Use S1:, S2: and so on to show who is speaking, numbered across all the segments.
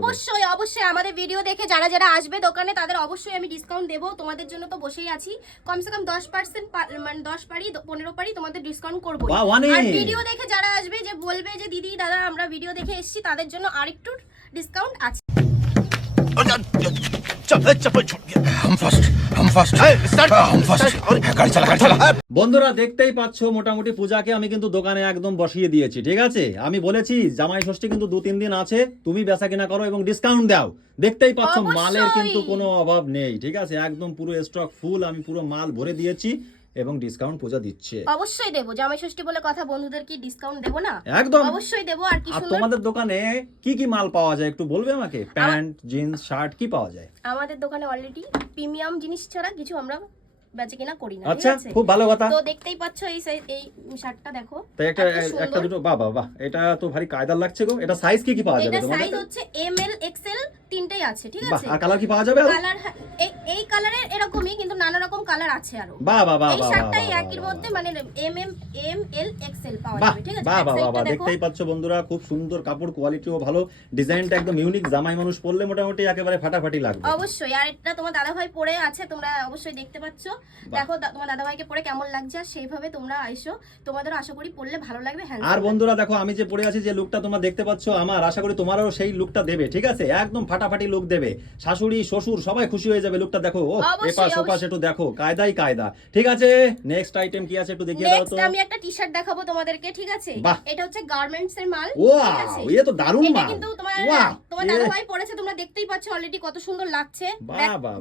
S1: অবশ্যই অবশ্যই আমাদের ভিডিও দেখে যারা যারা আসবে দোকানে তাদের অবশ্যই আমি ডিসকাউন্ট দেবো। তোমাদের জন্য তো বসেই আছি। কমসে কম দশ পার্সেন্ট মানে দশ পারি পনেরো পারি তোমাদের ডিসকাউন্ট করব। আর ভিডিও দেখে যারা আসবে যে বলবে যে দিদি দাদা আমরা ভিডিও দেখে এসেছি তাদের জন্য আরেকটু ডিসকাউন্ট আছে।
S2: বন্ধুরা দেখতেই পাচ্ছ মোটামুটি পূজাকে আমি কিন্তু দোকানে একদম বসিয়ে দিয়েছি ঠিক আছে? আমি বলেছি জামাই ষষ্ঠী কিন্তু দু তিন দিন আছে তুমি বেচা কিনা করো এবং ডিসকাউন্ট দাও। দেখতেই পাচ্ছ মালের কিন্তু কোনো অভাব নেই ঠিক আছে? একদম পুরো স্টক ফুল আমি পুরো মাল ভরে দিয়েছি। এবং ডিসকাউন্ট পূজা দিচ্ছে।
S1: অবশ্যই দেবো। জামাই ষষ্ঠী বলে কথা বন্ধুদের কি ডিসকাউন্ট দেবো না?
S2: একদম।
S1: অবশ্যই দেবো। আর কি
S2: আর
S1: সুন্দর
S2: তোমাদের দোকানে কি কি মাল পাওয়া যায় একটু বলবে আমাকে? প্যান্ট জিন্স শার্ট কি পাওয়া যায়?
S1: আমাদের দোকানে অলরেডি প্রিমিয়াম জিনিস ছাড়া কিছু আমরা বেচে কিনা করি না
S2: আচ্ছা খুব ভালো কথা।
S1: তো দেখতেই পাচ্ছ এই এই শার্টটা দেখো।
S2: তাই একটা একটা দুটো বাহ বাহ বাহ এটা তো ভারী কায়দার লাগছে গো। এটা সাইজ কি কি পাওয়া যাবে
S1: এটা সাইজ হচ্ছে এম এল এক্সেল তিনটেই আছে ঠিক আছে?
S2: আর কালার কি পাওয়া যাবে?
S1: কালার এই কালারের এরকমই কিন্তু নানা রকম কালার আছে আরও।
S2: বাহ বাহ বাহ
S1: এই শার্টটাই
S2: বাহ,
S1: মধ্যে মানে M M M L XL পাওয়া যাবে ঠিক আছে?
S2: বাহ বাহ বাহ দেখতেই পাচ্ছ বন্ধুরা খুব সুন্দর কাপড় কোয়ালিটিও ভালো ডিজাইনটা একদম ইউনিক জামাই মানুষ পরলে মোটামুটি একেবারে ফাটাফাটি লাগবে।
S1: অবশ্যই আর এটা তোমার দাদাভাই পরে আছে তোমরা অবশ্যই দেখতে পাচ্ছ। দেখো তোমার দাদাভাইকে পরে কেমন লাগছে আর সেইভাবে তোমরা আইসো। তোমাদের আশা করি পরলে ভালো লাগবে হ্যাঁ
S2: আর বন্ধুরা দেখো আমি যে পরে আছি যে লুকটা তোমরা দেখতে পাচ্ছ আমার আশা করি তোমারও সেই লুকটা দেবে ঠিক আছে? একদম ফাটাফাটি লুক দেবে। শাশুড়ি শ্বশুর সবাই খুশি হয়ে যাবে লুকটা দেখো ও এপাশ ওপাশ একটু দেখো কায়দাই কায়দা। ঠিক আছে? নেক্সট আইটেম কি আছে একটু দেখিয়ে দাও তো।
S1: আমি একটা টি শার্ট দেখাবো তোমাদেরকে ঠিক আছে? এটা হচ্ছে গার্মেন্টস এর মাল
S2: ওয়াও এ তো দারুণ মাল।
S1: কিন্তু তোমার তোমার
S2: এ,
S1: দাদাভাই পরেছে তোমরা দেখতেই পাচ্ছ অলরেডি কত সুন্দর লাগছে।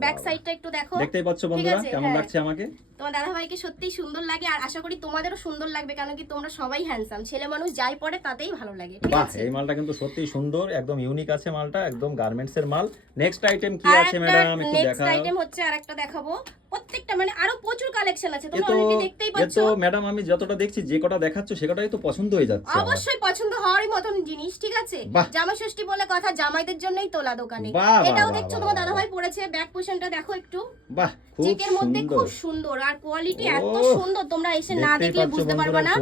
S1: ব্যাক সাইডটা একটু দেখো।
S2: দেখতেই পাচ্ছ বন্ধুরা কেমন
S1: হ্যাঁ।
S2: লাগছে আমাকে?
S1: তোমার দাদাভাইকে সত্যিই সুন্দর লাগে আর আশা করি তোমাদেরও সুন্দর লাগবে কারণ কি তোমরা সবাই হ্যান্ডসাম ছেলে মানুষ যাই পরে তাতেই ভালো লাগে ঠিক আছে?
S2: এই মালটা কিন্তু সত্যি সুন্দর একদম ইউনিক আছে মালটা একদম গার্মেন্টস এর মাল। নেক্সট আইটেম কি আছে ম্যাডাম একটু দেখাও।
S1: আইটেম হচ্ছে আরেকটা দেখাবো। প্রত্যেকটা মানে আরও প্রচুর কালেকশন আছে তোমরা অলরেডি দেখতেই পাচ্ছ
S2: তো ম্যাডাম আমি যতটা দেখছি যে কটা দেখাচ্ছ সে কটাই তো পছন্দ হয়ে যাচ্ছে
S1: অবশ্যই পছন্দ হওয়ারই মতন জিনিস ঠিক আছে? জামা ষষ্ঠী বলে কথা জামাইদের জন্যই তোলা দোকানে। এটাও দেখছ তোমার
S2: বাহ,
S1: দাদাভাই পরেছে ব্যাক পোশনটা দেখো একটু।
S2: বাহ
S1: চেকের মধ্যে খুব সুন্দর আর কোয়ালিটি এত সুন্দর তোমরা এসে না দেখলে বুঝতে পারবে না।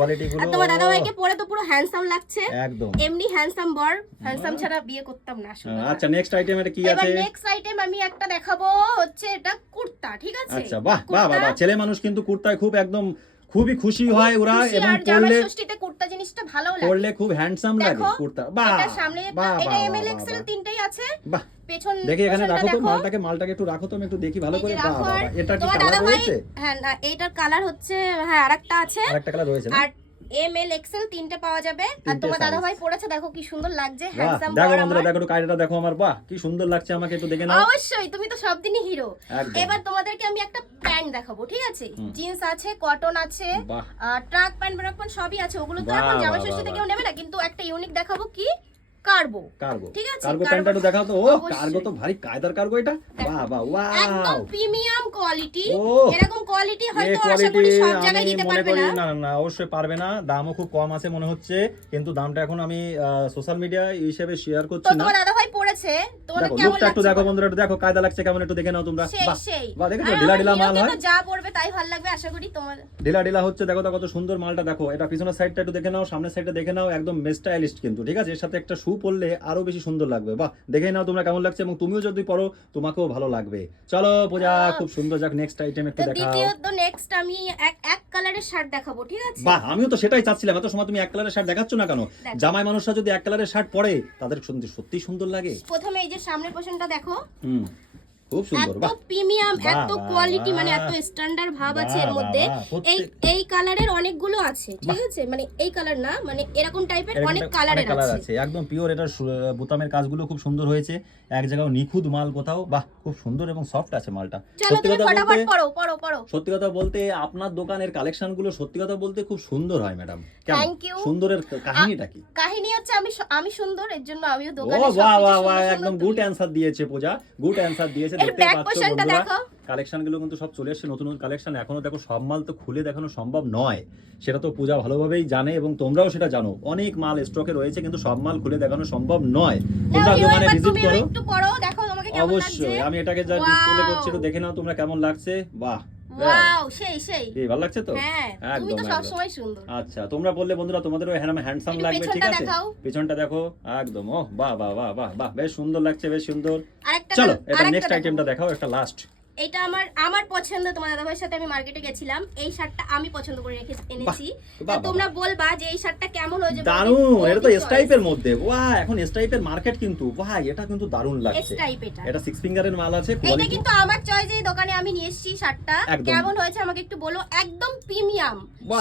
S1: আর তোমার
S2: ওহ।
S1: দাদাভাইকে পরে তো পুরো হ্যান্ডসাম লাগছে।
S2: একদম।
S1: এমনি হ্যান্ডসাম বর হ্যান্ডসাম ছাড়া বিয়ে করতাম না
S2: আচ্ছা নেক্সট আইটেম এটা কি
S1: এবার নেক্সট আইটেম আমি একটা দেখাবো হচ্ছে এটা কুর্তা ঠিক আছে?
S2: আচ্ছা বাহ বাহ বাহ ছেলে মানুষ কিন্তু কুর্তায় খুব একদম খুবই খুশি হয় ওরা এবং পরলে
S1: ষষ্ঠীতে কুর্তা জিনিসটা ভালো লাগে।
S2: পরলে খুব হ্যান্ডসাম লাগে কুর্তা। বাহ
S1: এটা সামনে এটা
S2: বাহ,
S1: এমএল
S2: বাহ,
S1: এক্সেল। তিনটেই আছে।
S2: বাহ
S1: পেছন
S2: দেখি এখানে রাখো তো মালটাকে মালটাকে একটু রাখো তো আমি একটু দেখি ভালো করে। বাহ বাহ এটা কি কালার রয়েছে?
S1: হ্যাঁ না এইটার কালার হচ্ছে হ্যাঁ আরেকটা আছে।
S2: আরেকটা কালার রয়েছে
S1: আর এম এল এক্সেল তিনটে পাওয়া যাবে। আর তোমার
S2: দাদা
S1: ভাই পড়েছে দেখো কি সুন্দর লাগছে হ্যান্ডসাম
S2: দেখো বন্ধুরা দেখো একটু কায়দাটা দেখো আমার বাহ কি সুন্দর লাগছে আমাকে একটু দেখে নাও।
S1: অবশ্যই তুমি তো সব দিনই হিরো এবার তোমাদেরকে আমি একটা প্যান্ট দেখাবো ঠিক আছে? জিন্স আছে কটন আছে ট্রাক প্যান্ট ব্রাক প্যান্ট সবই আছে ওগুলো তো এখন জামা
S2: বাহ,
S1: ষষ্ঠীতে কেউ নেবে না কিন্তু একটা ইউনিক দেখাবো কি? কার্বো
S2: কার্গো
S1: ঠিক আছে,
S2: কার্গো প্যান্টটা দেখাও তো। ও কার্গো তো ভারী কায়দার কার্গো এটা। বাহ বাহ
S1: একদম প্রিমিয়াম কোয়ালিটি। এরকম কোয়ালিটি হয়তো আশা করি সব
S2: আমি
S1: জায়গায় দিতে
S2: মনে
S1: পারবে
S2: করি
S1: না।
S2: না না, অবশ্যই পারবে না। দামও খুব কম আছে মনে হচ্ছে। কিন্তু দামটা এখন আমি সোশ্যাল মিডিয়া হিসেবে শেয়ার করছি না।
S1: তো দাদাভাই পড়েছে তোমাদের
S2: দেখো
S1: কেমন
S2: একটু দেখো বন্ধুরা একটু দেখো কায়দা লাগছে কেমন একটু দেখে নাও তোমরা। বাহ
S1: সেই।
S2: বাহ দেখেছ?
S1: আর
S2: ঢিলা ঢিলা মাল হয়
S1: যা পড়বে তাই ভালো লাগবে আশা করি তোমার
S2: ঢিলা ঢিলা হচ্ছে দেখো কত সুন্দর মালটা দেখো। এটা পিছনের সাইডটা একটু দেখে নাও সামনের সাইডটা দেখে নাও একদম স্টাইলিস্ট কিন্তু ঠিক আছে? এর সাথে একটা শু পরলে আরও বেশি সুন্দর লাগবে। বাহ দেখে নাও তোমরা কেমন লাগছে এবং তুমিও যদি পরো তোমাকেও ভালো লাগবে। চলো পূজা। খুব সুন্দর যাক নেক্সট আইটেম একটু দেখাও।
S1: দ্বিতীয়ত নেক্সট আমি এক এক কালারের শার্ট দেখাবো ঠিক আছে?
S2: বাহ আমিও তো সেটাই চাচ্ছিলাম এত সময় তুমি এক কালারের শার্ট দেখাচ্ছ না কেন? জামাই মানুষরা যদি এক কালারের শার্ট পরে তাদের সত্যি সত্যি সুন্দর লাগে।
S1: প্রথমে এই যে সামনের পোর্শনটা দেখো।
S2: হুম খুব সুন্দর
S1: এত প্রিমিয়াম এত কোয়ালিটি মানে এত স্ট্যান্ডার্ড ভাব আছে এর মধ্যে। এই এই কালারের অনেকগুলো আছে ঠিক আছে? মানে এই কালার না মানে এরকম টাইপের অনেক কালারের
S2: কালার
S1: আছে।
S2: একদম পিওর এটা বোতামের কাজগুলো খুব সুন্দর হয়েছে। এক জায়গায় নিখুঁত মাল কোথাও বাহ খুব সুন্দর এবং সফট আছে মালটা। সত্যি কথা বলতে সত্যি কথা বলতে আপনার দোকানের কালেকশনগুলো সত্যি কথা বলতে খুব সুন্দর হয় ম্যাডাম কেমন?
S1: ইউ
S2: সুন্দরের কাহিনীটা কি?
S1: কাহিনী হচ্ছে আমি আমি সুন্দর এর জন্য আমিও
S2: ও
S1: দোকানে
S2: বাহ বাহ বাহ একদম গুড অ্যানসার দিয়েছে পূজা। গুড অ্যানসার দিয়েছে
S1: দেখতে
S2: পাচ্ছ বন্ধুরা।
S1: দেখো।
S2: কালেকশনগুলো কিন্তু সব চলে এসেছে নতুন নতুন কালেকশন। এখনও দেখো সব মাল তো খুলে দেখানো সম্ভব নয়। সেটা তো পূজা ভালোভাবেই জানে এবং তোমরাও সেটা জানো। অনেক মাল স্টকে রয়েছে কিন্তু সব মাল খুলে দেখানো সম্ভব নয়। তোমরা
S1: হিরো,
S2: দোকানে ভিজিট করো। অবশ্যই আমি এটাকে যা ডিসপ্লে করছি একটু দেখে নাও তোমরা কেমন লাগছে। বাহ
S1: ওয়াও সেই সেই।
S2: ভালো লাগছে তো?
S1: হ্যাঁ তুমি তো সুন্দর।
S2: আচ্ছা তোমরা বললে বন্ধুরা তোমাদেরও হ্যান্ডসাম লাগবে ঠিক আছে। পিছনটা দেখো একদম ও বাহ বাহ বাহ বাহ বাহ বেশ সুন্দর লাগছে বেশ সুন্দর। চলো নেক্সট। আইটেমটা দেখাও। একটা লাস্ট
S1: এটা আমার আমার পছন্দ। তোমার দাদাভাইয়ের সাথে আমি মার্কেটে গেছিলাম। এই শার্টটা আমি পছন্দ করে রেখে এনেছি। তোমরা বলবা যে এই শার্টটা কেমন হয়েছে?
S2: দারুণ এটা তো এস টাইপের মধ্যে। বাহ এখন এস টাইপের মার্কেট কিন্তু বাহ এটা কিন্তু দারুণ
S1: এস
S2: লাগছে।
S1: টাইপ এটা।
S2: এটা সিক্স ফিঙ্গারের মাল আছে
S1: এটা কিন্তু আমার চয়েস এই দোকানে আমি নিয়ে এসেছি শার্টটা। কেমন হয়েছে আমাকে একটু বলো? একদম প্রিমিয়াম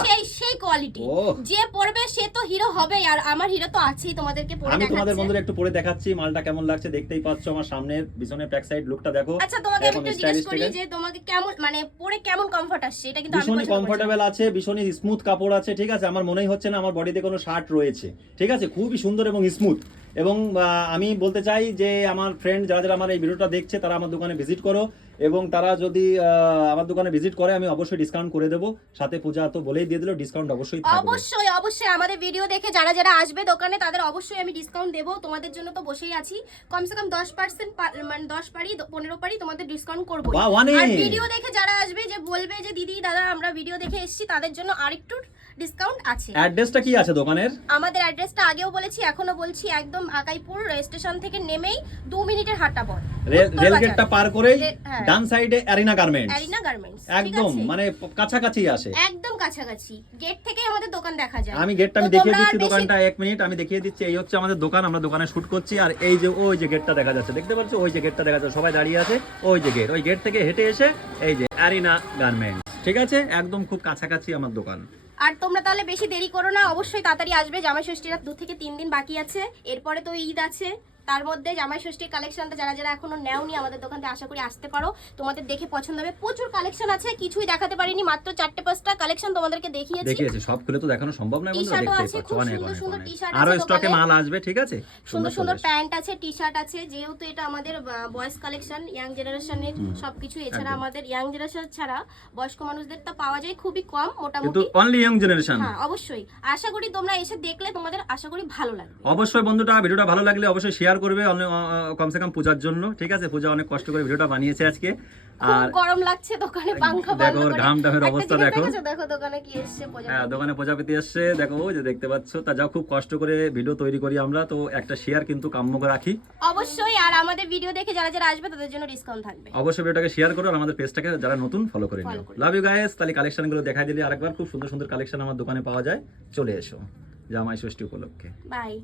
S1: সেই সেই কোয়ালিটি যে পরবে সে তো হিরো হবেই আর আমার হিরো তো আছেই তোমাদেরকে পরে
S2: আমি তোমাদের
S1: দেখাচ্ছি।
S2: বন্ধুরা একটু পরে দেখাচ্ছি মালটা কেমন লাগছে দেখতেই পাচ্ছ আমার সামনের পিছনের ব্যাক সাইড লুকটা দেখো।
S1: আচ্ছা তোমাকে একটু জিজ্ঞেস করি যে তোমাকে কেমন মানে পরে কেমন কমফর্ট আসছে এটা কিন্তু পছন্দ
S2: কমফোর্টেবল আছে ভীষণই স্মুথ কাপড় আছে ঠিক আছে? আমার মনেই হচ্ছে না আমার বডিতে কোনো শার্ট রয়েছে ঠিক আছে? খুবই সুন্দর এবং স্মুথ এবং আমি বলতে চাই যে আমার ফ্রেন্ড যারা যারা আমার এই ভিডিওটা দেখছে তারা আমার দোকানে ভিজিট করো এবং তারা যদি আমার দোকানে ভিজিট করে আমি অবশ্যই ডিসকাউন্ট করে দেবো। সাথে পূজা তো বলেই দিয়ে দিল ডিসকাউন্ট অবশ্যই
S1: অবশ্যই অবশ্যই আমাদের ভিডিও দেখে যারা যারা আসবে দোকানে তাদের অবশ্যই আমি ডিসকাউন্ট দেবো। তোমাদের জন্য তো বসেই আছি। কমসে কম দশ পার্সেন্ট মানে দশ পারি পনেরো পারি তোমাদের ডিসকাউন্ট করব ভিডিও দেখে যারা আসবে যে বলবে যে দিদি দাদা আমরা ভিডিও দেখে এসেছি তাদের জন্য আরেকটু ডিসকাউন্ট আছে।
S2: অ্যাড্রেসটা কি আছে দোকানের?
S1: আমাদের অ্যাড্রেসটা আগেও বলেছি এখনও বলছি একদম আকাইপুর স্টেশন থেকে নেমেই দু মিনিটের হাঁটা পথ
S2: রেল গেটটা পার করেই
S1: রে- হ্যাঁ।
S2: ডান সাইডে অ্যারিনা গার্মেন্টস
S1: অ্যারিনা গার্মেন্টস
S2: একদম মানে কাছাকাছি আসে।
S1: একদম কাছাকাছি। গেট থেকে আমাদের দোকান দেখা যায়।
S2: আমি গেটটা আমি দেখিয়ে দিচ্ছি দোকানটা এক মিনিট আমি দেখিয়ে দিচ্ছি। এই হচ্ছে আমাদের দোকান আমরা দোকানে শুট করছি আর এই যে ওই যে গেটটা দেখা যাচ্ছে দেখতে পাচ্ছ? ওই যে গেটটা দেখা যাচ্ছে সবাই দাঁড়িয়ে আছে ওই যে গেট ওই গেট থেকে হেঁটে এসে এই যে অ্যারিনা গার্মেন্টস ঠিক আছে? একদম খুব কাছাকাছি আমার দোকান।
S1: আর তোমরা তাহলে বেশি দেরি করো না, অবশ্যই তাড়াতাড়ি আসবে জামাই ষষ্ঠীর দু থেকে তিন দিন বাকি আছে, এরপরে তো ঈদ আছে। তার মধ্যে জামাই ষষ্ঠীর কালেকশনটা যারা যারা এখনও নেওনি আমাদের দোকান থেকে আশা করি আসতে পারো। তোমাদের দেখে পছন্দ হবে। প্রচুর কালেকশন আছে কিছুই দেখাতে পারিনি মাত্র চারটে পাঁচটা কালেকশন তোমাদেরকে দেখিয়েছি।
S2: দেখিয়েছি সব খুলে তো দেখানো সম্ভব নয় বন্ধুরা পাচ্ছ
S1: খুব
S2: অনেক
S1: সুন্দর
S2: অনেক
S1: সুন্দর টি-শার্ট
S2: আরও
S1: আছে
S2: স্টকে মাল আসবে ঠিক আছে?
S1: সুন্দর সুন্দর প্যান্ট আছে টি শার্ট আছে যেহেতু এটা আমাদের বয়েস কালেকশন ইয়াং জেনারেশনের সবকিছু এছাড়া আমাদের ইয়াং জেনারেশন ছাড়া বয়স্ক মানুষদের তো পাওয়া যায় খুবই কম
S2: কিন্তু
S1: মোটামুটি
S2: অনলি ইয়ং জেনারেশন
S1: হ্যাঁ অবশ্যই। আশা করি তোমরা এসে দেখলে তোমাদের আশা করি ভালো লাগবে।
S2: অবশ্যই বন্ধুটা ভিডিওটা ভালো লাগলে অবশ্যই শেয়ার করবে অনে- আহ, কমসে কম পূজার জন্য ঠিক আছে? পূজা অনেক কষ্ট করে ভিডিওটা বানিয়েছে আজকে। আর
S1: গরম লাগছে দোকানে পাঙ্খা
S2: দেখো ওর ঘাম টামের অবস্থা দেখো।
S1: দেখো দোকানে কি এসছে।
S2: হ্যাঁ দোকানে প্রজাপতি এসছে। দেখো ওই যে দেখতে পাচ্ছ তা যা খুব কষ্ট করে ভিডিও তৈরি করি আমরা। তো একটা শেয়ার কিন্তু কাম্য রাখি।
S1: অবশ্যই আর আমাদের ভিডিও দেখে যারা যারা আসবে তাদের জন্য ডিসকাউন্ট থাকবে।
S2: অবশ্যই ভিডিওটাকে শেয়ার করো আর আমাদের পেজটাকে যারা নতুন ফলো করে নিও। লাভ ইউ গাইস তাহলে কালেকশনগুলো দেখাই দিলে আরেকবার। খুব সুন্দর সুন্দর কালেকশন আমার দোকানে পাওয়া যায়। চলে এসো জামাই ষষ্ঠী উপলক্ষে।
S1: বাই